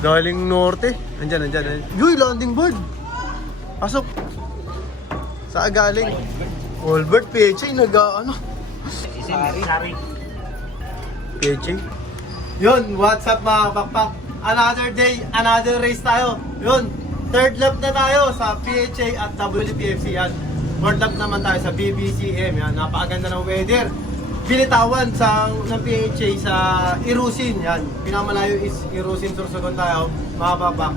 Galing norte. Andyan. Uy, landing bird. Pasok. Saan galing? Albert Peche, nag-ano? Sari. Peche. Yun, what's up mga kapakpak? Another day, another race tayo. Yun, third lap na tayo sa PHA at WPFC yan. Fourth lap naman tayo sa BBCM yan. Napakaganda ng weather. Binitawan ng PHA sa Irusin yan. Pinamalayo is Irusin, Sorsogon tayo mga kapakpak.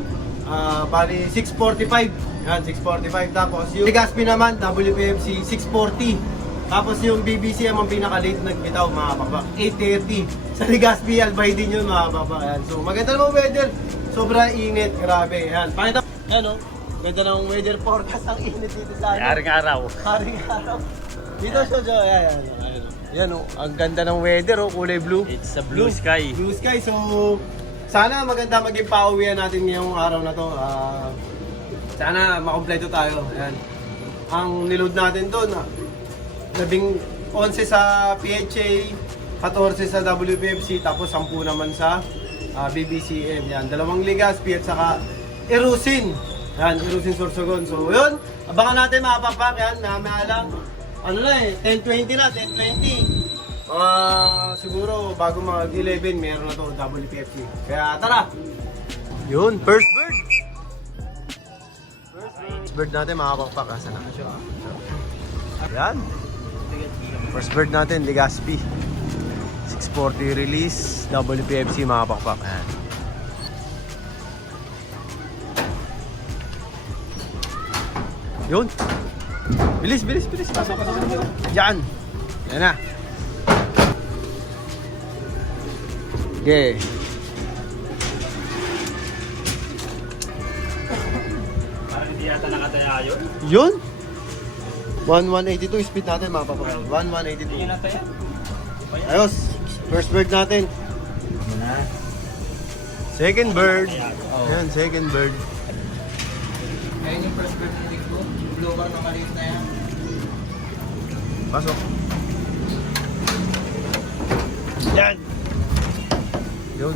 Bali 6:45. Yan, 6:45. Tapos yung Legazpi naman, WPFC 6:40. Tapos yung BBCM ang pinaka-late nagbitaw mga kapakpak, 8:30. Sa Legazpi, albay din yun mga kapakpak. Yan. So maganda naman weather. Sobrang init, grabe. Yan. Pakita. Yan o. Ganda ng weather forecast. Ang init dito sa atin. Haring araw. Haring araw. Dito siya, Joe. Yan. Yan o. Ang ganda ng weather o. Kulay blue. It's a blue sky. Blue sky. So sana maganda maging pauwian natin ngayong araw na to. Sana makompleto tayo. Ayan. Ang niload natin doon, 11 sa PHA, 14 sa WPFC, tapos 10 naman sa BBCM. Yan, dalawang Legazpi at saka Irusin. Yan, Irusin Sorsogon. So, yun, abangan natin mga papak. Yan, namaya lang. Ano na 10:20 na, 10:20. Siguro bago mag-11, meron na to WPFC. Kaya tara! Yun, first bird! First bird natin mga papak. Asa na siya? Yan. First bird natin, Legazpi. 6:40 release, WPFC mga pakpak. Ayan. Yun. Bilis. Pasok. Yan. Yan na. Okay. Parang hindi yata nakataya yun. Yun. 1182 speed natin mga pakpak. 1182. Hindi nataya. Ayos. First bird natin. Second bird. Ayan, second bird. Ayun yung first bird ng ko. Blue bar na maliit na yan. Pasok. Yan. Yun.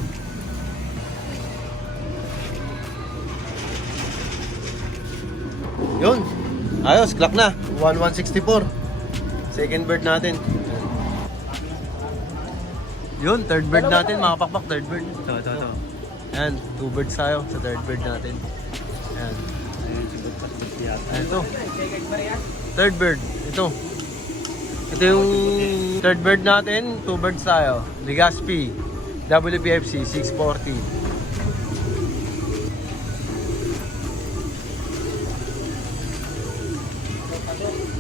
Yun. Ayos, clock na. 1164. Second bird natin. Yun, third bird natin mga pakpak. Third bird. Ito. Yan, two birds tayo sa third bird natin. Yan. Ayan, ito. Third bird. Ito. Ito yung third bird natin. Two birds tayo. Legazpi. WPFC 640.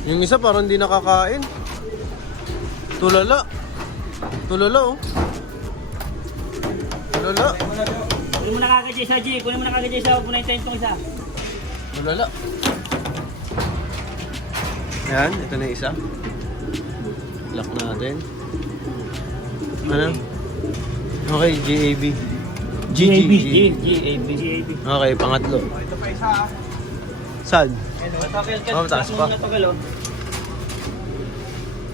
Yung isa parang hindi nakakain. Tulala oh. Tulala. Kunin mo na kagad sa G. Kunin mo na kagad sa huwag mo na yung isa. Tulala. Yan, ito na yung isa. Lock natin. Ano? Okay, GAB. GAB. Okay, pangatlo. Ito pa isa. Saan? Oh, mataas pa.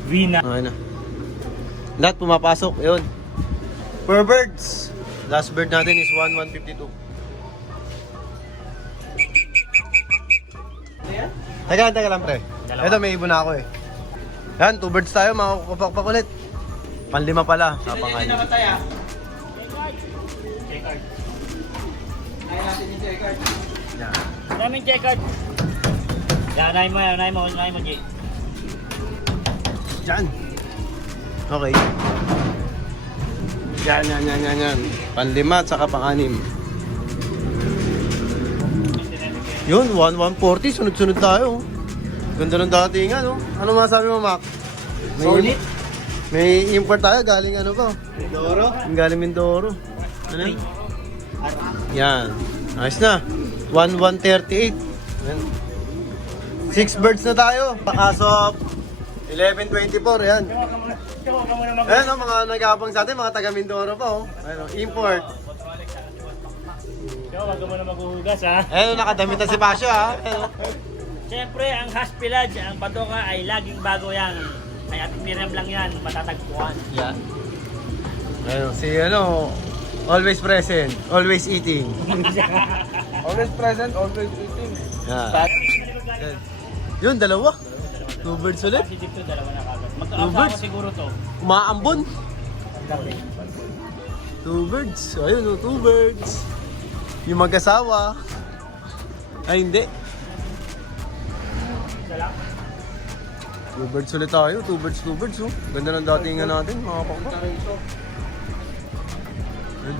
Vina. Okay na. Lahat pumapasok, yun. Per birds. Last bird natin is 1152. Teka lang pre. Dalawa. Ito may ibon na ako eh. Yan, two birds tayo, makakapakpak ulit. Panlima pala sa Hindi pangalan. nakataya. Check-card. Ayaw natin yung check card. Yan. Namin check-card. Yan, unahin mo, G. Diyan. Okay. Yan. Panlima at saka pang-anim. Yun, 1140. Sunod-sunod tayo. Ganda ng datingan, no? Ano masabi mo, Mac? Solid. May import tayo galing ano ba? Mindoro. Galing Mindoro. Ano? Yan. Ayos na. 1138. Yan. 6 birds na tayo. As of 1124. Yan. Ayan o, mga nag-aabang sa atin, mga taga Mindoro pa oh. Ayan o, import. Ikaw, wag mo na maghuhugas ha. Ayan o, nakadamit na si Pasio ha. Ayan o. Siyempre, ang hash pillage, ang batoka ay laging bago yan. Kaya Miriam lang yan, matatagpuan. Yan. Ayan o, si ano, Always present, always eating. Always present, always eating. Yeah. Yun, dalawa. Two birds ulit. Positive to, dalawa na kagad. Two Magkakasama birds? siguro to. Umaambon. Two birds. Ayun, oh, two birds. Yung mag-asawa. Ay, hindi. Two birds ulit tayo. Two birds, oh. Ganda ng datingan natin, mga pakpak. Ayun.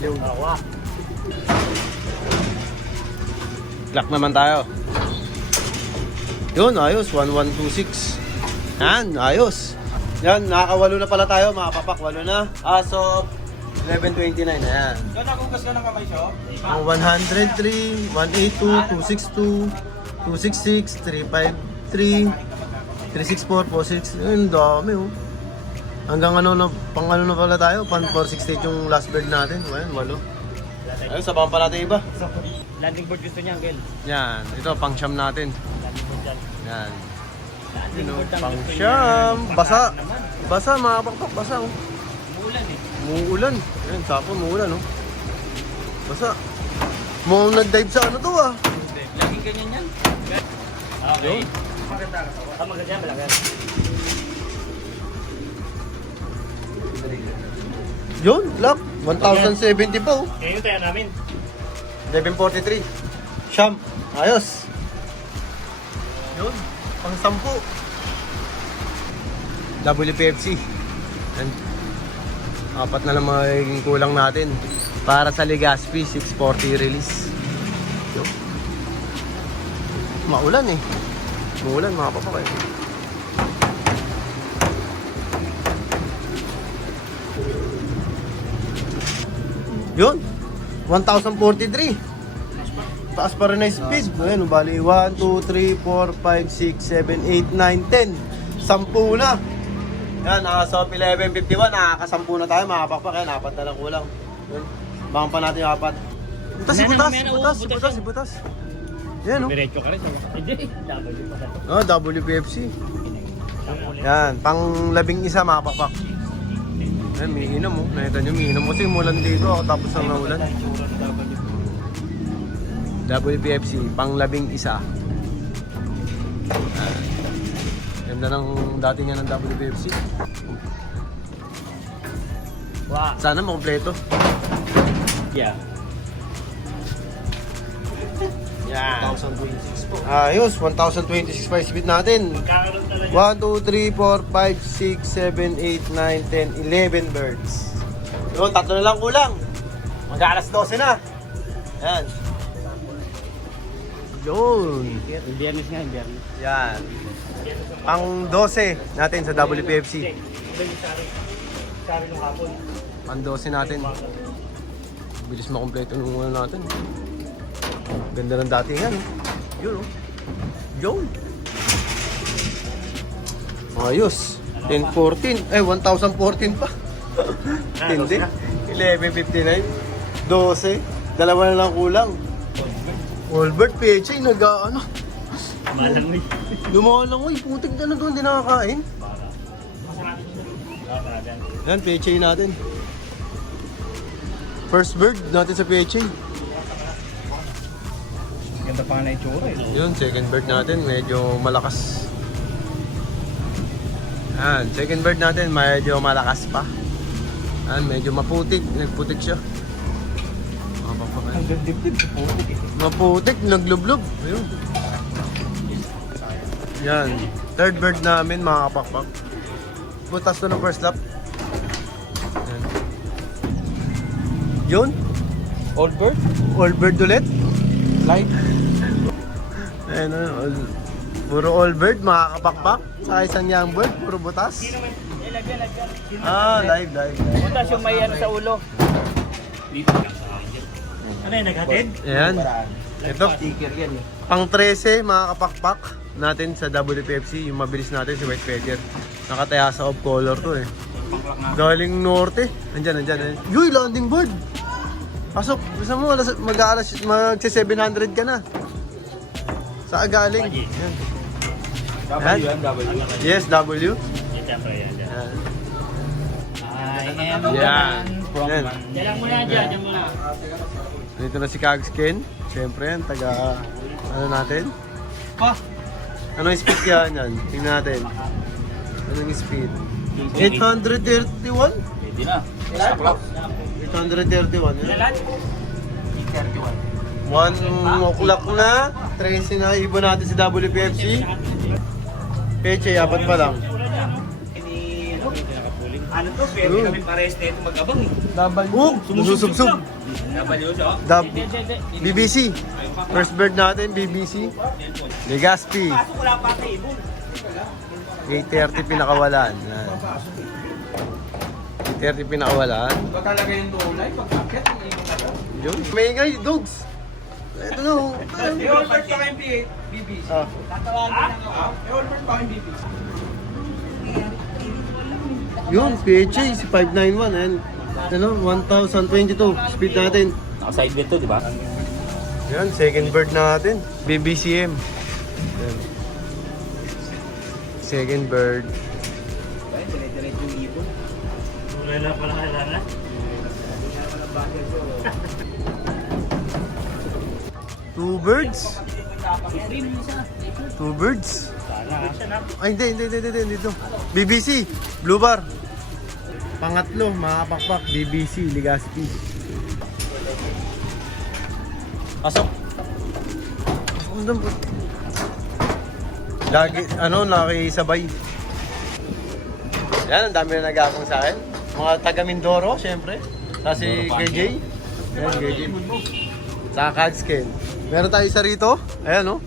Yung Dalawa. clock naman tayo. Yun, ayos. 1126. Yan, ayos. Yan, nakakawalo na pala tayo, mga papak. Walo na. As of 11:29. Ayan. Doon nagugas ka ng kamay siya. Ang 103, 182, 262, 266, 353, 364, 46. Ayun, dami oh. Hanggang ano na, pang ano na pala tayo, pang 468 yung last bird natin. Ayun, walo. Ayun, sabahan pa natin iba. Landing board gusto niya, Angel. Yan, ito, pang siyam natin. Landing board dyan. Yan. Landing board ang Pang gusto niya. siyam. Basa. Naman. Basa, mga pakpak, basa oh. Umuulan eh. Muulan. Ayun, sapo, muulan oh. Basa. Mukhang nag-dive sa ano to ah. Laging ganyan yan. Okay. Yun. Maganda ka. Ah, maganda, malaga. Yun, lock. 1,070 pa oh. Kaya yung tayo namin. 1143. Siyam. Ayos. Yun. Pang 10. WPFC. And apat na lang magiging kulang natin para sa Legazpi 640 release. Yun. Maulan eh. Maulan mga papakay. Yun. 1,043. Taas pa rin na yung speed. Ayun, bali 1, 2, 3, 4, 5, 6, 7, 8, 9, 10. 10 na. Yan, nasa 11.51, nakakasampu na tayo mga pakpak. Yan, apat na lang kulang. Yun. Bangan pa natin yung apat. Butas, Meron, butas, meron, butas, butas butas, yan. butas. Yan, oh. Diretso ka rin. Hindi. Double pa ka. Oh, WPFC. Yan, pang 11 mga pakpak. Yan, may inom, oh. Nakita nyo, may inom. Kasi umulan dito, tapos ang naulan. WPFC, pang 11. Ganda ng datingan ng WPFC. Wow. Sana makumpleto. Yeah. Yan. 1,026 po. Ayos, 1,026 pa speed natin. Kakaroon talaga. 1, 2, 3, 4, 5, 6, 7, 8, 9, 10, 11 birds. Yun, tatlo na lang kulang. Mag-alas 12 na. Yan. Yun. Biyernes nga, biyernes. Yan. Ang 12 natin sa WPFC. Sabi nung hapon. Ang 12 natin. Bilis makumpleto nung una natin. Ganda ng datingan. Yun oh. Yun. Ayos. 1014. Eh, 1,014 pa. Hindi. 1159. 12. Dalawa na lang kulang. Albert Peche, nag-ano. Malangoy. Lumalangoy. Putik na doon. Hindi nakakain. Yan, Peche natin. First bird natin sa Peche. Ganda pa nga na itsura eh. Yun, second bird natin, medyo malakas. Yan, second bird natin, medyo malakas pa. Yan, medyo maputik, nagputik siya. Ang gandip-dip sa putik eh. Maputik, naglublob. Ayun. Yan, third bird namin, mga kapakpak. Butas to ng first lap. Yan. Yun, Old bird? all bird ulit. Light? Ayun, puro all bird, mga kapakpak. Sa isang young bird, puro butas. Ah, live. Butas yung may ano sa ulo. Ano yun, naghatid? Ayan. Ito, Sticker yan eh. pang 13 mga kapakpak natin sa WPFC. Yung mabilis natin si White Feather. Nakataya sa off color to eh. Galing norte. Andyan. Yuy, landing bird! Pasok, gusto mo, mag-700 ka na. Saan galing? Pagi. Yan. W yan, W. Yes, W. Yan, siyempre yan. Yan. I am Yan. From Yan. man. Yan lang muna dyan, dyan muna. Dito na si Kagskin. Siyempre yan, taga ano natin? Pa! Ano yung speed yan? Yan. Tingnan natin. Anong speed? 831? Pwede na. Sa clock. 831. Yan. Ilan? 31. 1 o'clock na. 13 na ibon natin si WPFC. Peche, apat pa lang. Ano to? Pwede kami pares na ito mag-abang eh. Oh, sumusubsub. W siya. BBC. First bird natin, BBC. Legaspi. Pasok wala pa sa ibon. 8:30 pinakawalan. Yan. 8:30 pinakawalan. Ba talaga yung tulay? Pag-akit, yung ibon na to. Yun. May ngay, dogs. Ito na. I-all-bird pa kayong BBC. Ah. Tatawagin lang ako. I-all-bird pa kayong BBC. Yun, PHA, si 591. Ayan. Ano, 1,022. Speed natin. Naka-side bet to, di ba? Yan, second bird natin. BBCM. Yan. Second bird. Dire-diretso yung ibon. Wala na pala kailangan. Two birds? Two birds? Sana. Ay, hindi. Dito. BBC, Blue Bar. Pangatlo, mga kapakpak, BBC, Legaspi. Pasok. Lagi, nakisabay. Yan, ang dami na nag-aakong sa akin. Mga taga Mindoro, syempre. Kasi KJ. Yan, KJ. Sa Kagskin. Meron tayo isa rito. Ayan,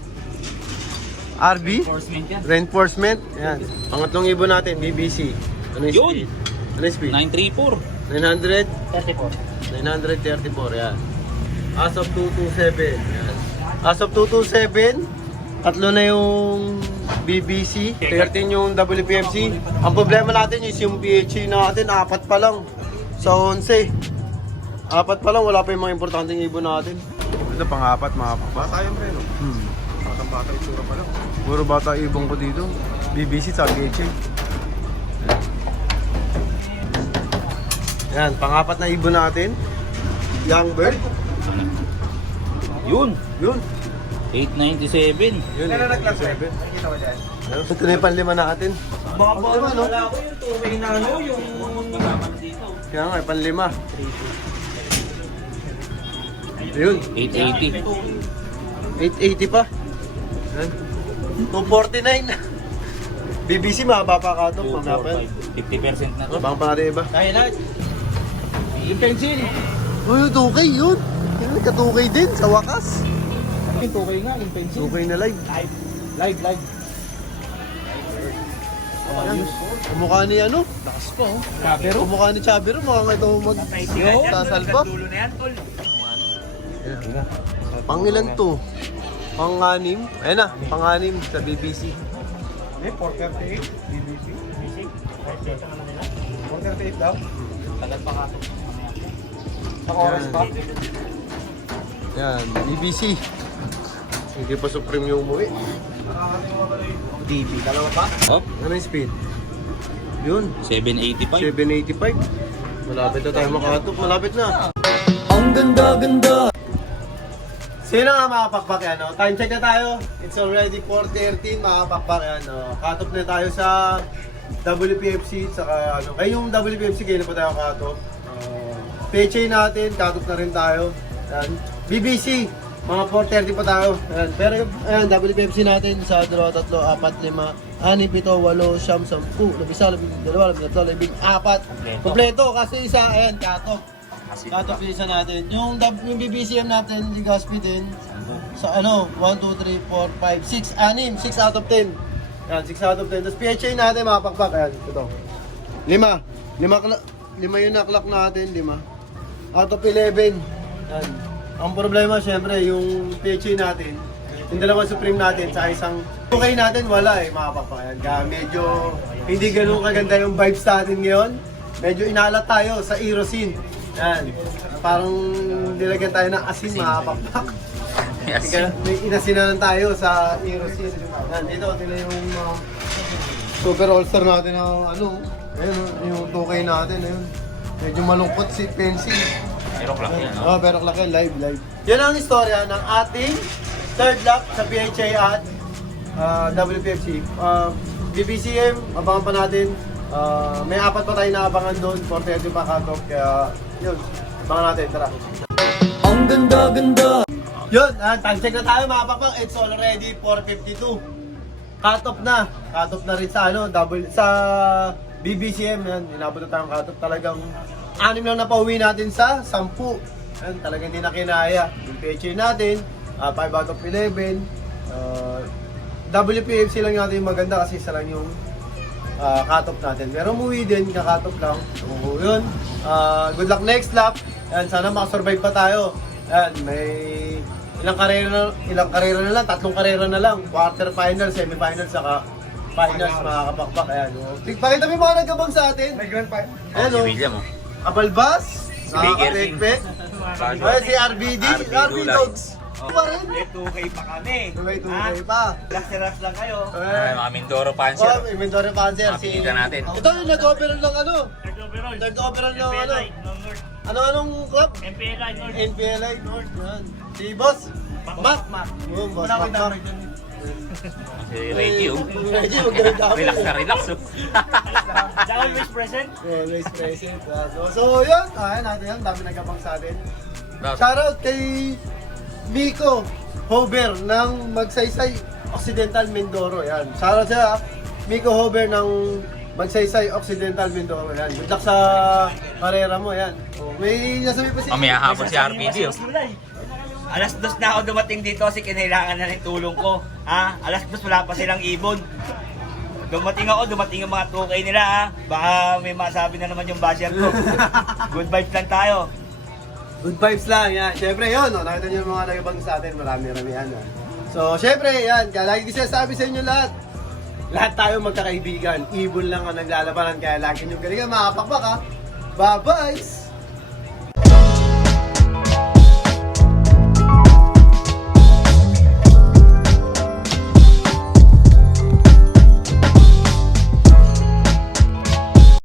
RB. Enforcement yan. Reinforcement. Ayan. Pangatlong ibon natin, BBC. Ano yung Yun! speed? Ano yung speed? 934. 900? 34. 934, yan. As of 227, yan. As of 227, tatlo na yung BBC, 13 yung WPFC. Ang problema natin is yung PHA natin, 4 pa lang sa 11. 4 pa lang, wala pa yung mga importanteng ibon natin. Ito pang-4, mga kapatid. Bata yun, pre, no? Batang-bata yung tsura pa lang. Puro bata ibon ko dito. BBC sa PHA. Yan, pang-4 na ibon natin. Young bird. Yun! Yun. 897. Yun. Kaya nag-class 7. Nakikita ko dyan. Ito na yung panlima natin. Baba Panlima, no? wala ko yung tuwing na ano, yung dito. Kaya nga, panlima. Yun. 880. 880 pa. Yan. 249. BBC, mahaba pa ka ito. Mamaya pa yan. 50% na to. Bang pa natin iba. Kaya na. Yung pencil. Uy, 2K yun. Yan, ka-2K din sa wakas. Yung tukay nga, yung pencil. 2K na live. Live. Yan. Kumukha ni ano? Lakas pa, oh. Pero, Kumukha ni Chabero. Mukhang ito magsasalba. Dulo na yan, tol. Pangilan to? Pang-anim? Ayan na, pang-anim sa BBC. Eh, 438. BBC. Basic. Kasi ito naman nila. 438 daw. tagal pa kaso. Sa oras pa. Yan, BBC. Hindi pa Supreme yung umuwi. DB. Dalawa pa? Oh, Ano yung speed? Yun, 785. 785. Malapit na tayo makatok, malapit na. Ang ganda. Sino nga mga pakpak yan? No? Time check na tayo. It's already 4:13 mga pakpak yan. No? Cut-off na tayo sa WPFC. Saka ano, ay yung WPFC kayo na pa tayo cut-off. PHA natin, cut-off na rin tayo. Yan. BBC, mga 4:30 pa tayo. Yan. Pero yung WPFC natin sa 2, 3, 4, 5, 6, 7, 8, 9, 10, 11, 12, 13, 14. Kompleto kasi isa, ayan, cut-off. Cut-off yung isa natin. Yung BBCM natin, Legaspi din. Sa 1, 2, 3, 4, 5, 6, 6 out of 10. Yan, 6 out of 10. Tapos PHA natin, mga pakpak. Ayan, ito. 5 yung na-clock natin, 5. Out of 11. Yan. Ang problema, syempre, yung PHA natin, yung dalawang Supreme natin, sa isang okay natin, wala mga pakpak. Yan. Kaya medyo hindi ganun kaganda yung vibes natin ngayon. Medyo inalat tayo sa Erosine. Yan. Parang nilagyan tayo ng asin, mga pakpak. Yes. May inasinanan tayo sa Erosin. Yan, dito, sila yung super all-star natin na ano. Ayun, yung 2K natin. Ayun. Medyo malungkot si Pensi. Pero clock yan, no? Oh, pero klake, live. Yan ang istorya ng ating third lap sa PHA at WPFC. BBCM, abangan pa natin. May 4 pa tayo naabangan doon. 4:30 pa cut-off. Kaya, yun. Abangan natin. Tara. Ang ganda! Yun, time check na tayo mga pakpak. It's already 4:52. Cut-off na. Cut-off na rin sa sa BBCM. Yan, inabot na tayong cut-off. Talagang 6 lang napauwi natin sa 10. Yan, talagang hindi na kinaya. Yung PHA natin, 5 out of 11. WPFC lang natin yung maganda kasi isa lang yung cut-off natin. Pero umuwi din, ka-cut-off lang. So, yun. Good luck next lap. Yan, sana makasurvive pa tayo. Yan, may ilang karera na lang, 3 karera na lang. Quarter final, semi-final, saka finals mga kapakpak. Ayan. Pakita mo yung mga nagkabang sa atin. May grand final. Ayan, Si William, oh. Abalbas, Si Baker King. Pekpek. Ayan, si RBD, RB Dogs. Pa rin. 2K pa kami. May 2K pa. Rush lang kayo. Ay, mga Mindoro Oh, Panzer. inventory panzer. Mapilitan natin. Ito yung nag-overall ng ano? Nag-overall ng ano? Anong club? MPLI North. NPLI North. Yan. Si Boss. Mac. Oh, Boss Mac. Si Reggie, oh. Reggie, maganda ako. Relax na relax, oh. Dahil wish present. Always present. So yun. Ayan natin yan. Dami nagkabang sa atin. Tapos, Shoutout kay Miko Hober ng Magsaysay Occidental Mindoro. Yan. Shoutout siya. Miko Hober ng Magsaysay Occidental Mindoro. Yan. Good luck sa karera mo. Yan. Oh, may nasabi pa si... Mamaya hapon si RPD, oh. Alas 2 na ako dumating dito kasi kinailangan na ng tulong ko. Ha? Alas 2 wala pa silang ibon. Dumating yung mga 2K nila ha. Baka may masabi na naman yung basher ko. Good vibes lang tayo. Good vibes lang, yan. Siyempre, yun, no? Nakita niyo yung mga nagabang sa atin, marami yan. No? So, siyempre, yan, kaya lagi ko sinasabi sa inyo lahat. Lahat tayo magkakaibigan. Ibon lang ang naglalabanan, kaya lagi nyo galingan, mga kapakpak, ha? Bye-bye!